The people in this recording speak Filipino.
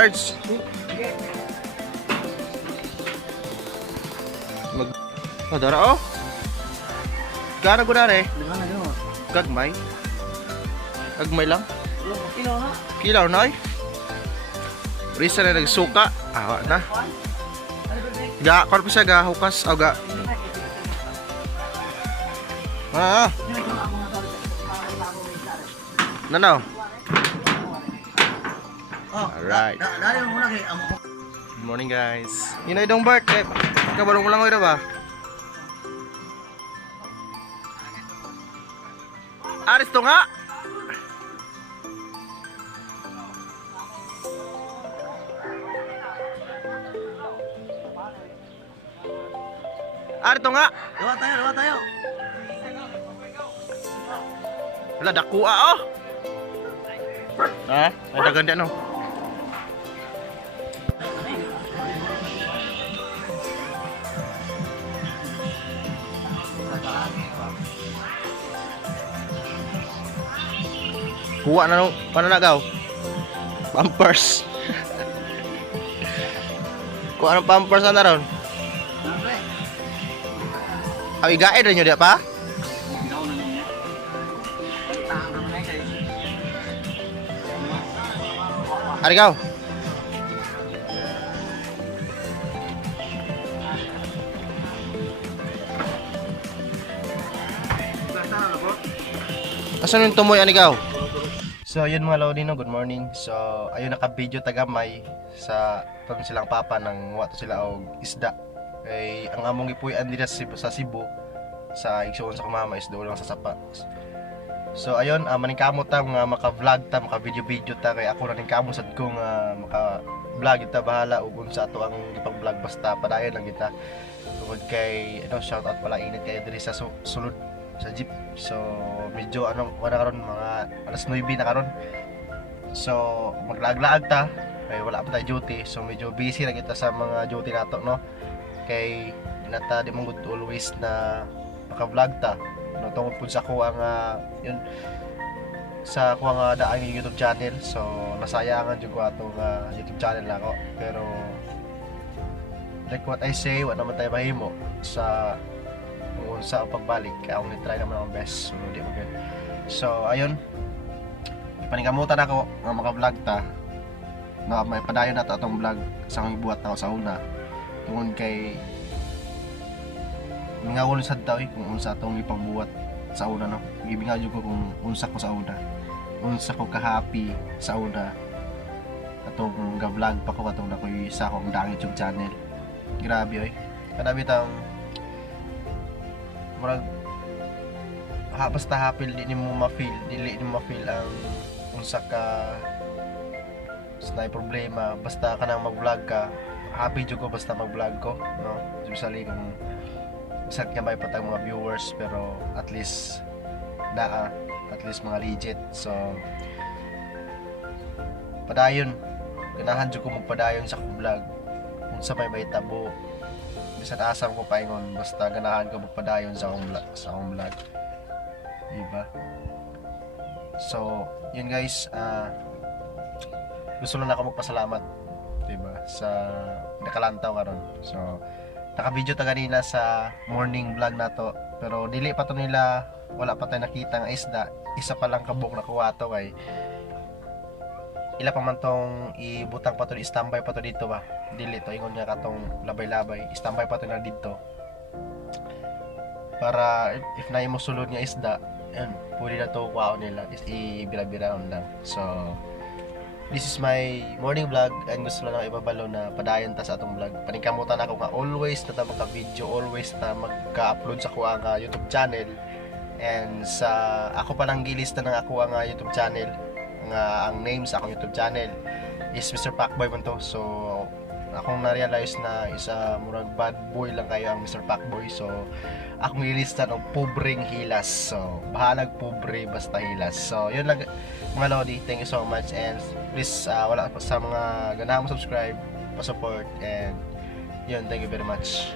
charge. Oh, dara oh. Gana ko dare. Gagmay. Gagmay lang. Kilaw na ay. Risa na nagsuka. Awa na. Ga, kon pa siya ga hukas o ga. Nanaw. Alright. Good morning guys. Inoy dong Bart. Kabalong ko lang oy ba? Aris to nga. Aris to nga. Dawa tayo. Wala dakua oh. Ha? May dagan di ano? Kuha na nung pananagaw. Pampers. Kuha ng pampers na ron. Ay gaid rin nyo di pa? Arigaw. Asan yung tumoy anigaw? So ayun mga lodi no, good morning. So ayun naka-video tagamay sa tong silang papa nang wato sila og isda. Kay ang among ipuy-an dira sa Cebu sa igsoon sa mama is doon lang sa sapa. So ayun, maningkamot ta mga maka-vlog ta, maka-video ta kay ako ra ning kamo sad ko nga maka-vlog kita bahala ug unsa ato ang ipang-vlog basta padayon lang kita. Tungod kay shout out pala init kayo diri sa sulod sa jeep. So medyo wala karon mga alas 9 na karon. So maglaag-laag ta kay wala pa tayo duty. So medyo busy ra kita sa mga duty nato no. Kay dinata di mong good always na maka-vlog ta. No, tungod po sa ko ang yun sa ko ang daang YouTube channel. So nasayangan jud ko atong YouTube channel lang ako. Pero like what I say, wala naman tayo mahimo sa kung sa pagbalik. Kaya akong try naman ang best. So di mo good. So ayun, paningkamutan ako nga maka-vlog ta. Na may padayon na to atong vlog sa akong ibuhat na ako sa una. Tungod kay mingawon sad taw kung unsa atong ipangbuhat sa una no. Gibinga jud ko kung unsa ko sa una. Unsa ko ka-happy sa una. Atong ga-vlog pa ko atong nakoy sa akong daang YouTube channel. Grabe oy. Kadabi tang murag basta happy di mo ma-feel, dili mo ma-feel ang unsa ka sa problema basta ka nang mag-vlog ka. Happy jud ko basta mag-vlog ko no. Usually kung sad ka may patang mga viewers pero at least mga legit. So padayon ganahan jud ko magpadayon sa akong vlog unsa may tabo bisan asam ko paingon basta ganahan ko magpadayon sa akong vlog diba. So yun guys, gusto lang ako magpasalamat diba sa nakalantaw karon. So naka-video ta kanina sa morning vlog nato pero dili pa to nila, wala pa tayo nakita nga isda. Isa pa lang kabuk na kuwato kay ila pa man tong ibutang pa to, standby pa to dito ba. Dili to ingon niya katong labay-labay, standby pa to na dito para if na mo sulod nga isda yan, pwede na to kuwaon nila is ibira-biraon lang. So this is my morning vlog and gusto lang ako ibabalo na padayon ta sa atong vlog. Paningkamutan ako nga always na ta magka-video, always na magka-upload sa ako ang YouTube channel. And sa ako pa lang gilista ng ako ang YouTube channel. Ang name sa akong YouTube channel is Mr. Pacboy man to. So akong na-realize na isa murag bad boy lang kayo ang Mr. Pacboy. So akong ilista ng pobreng hilas. So bahalag pobre basta hilas. So yun lang mga lodi, thank you so much and please wala pa sa mga ganahan mo subscribe, pa-support and yun, thank you very much.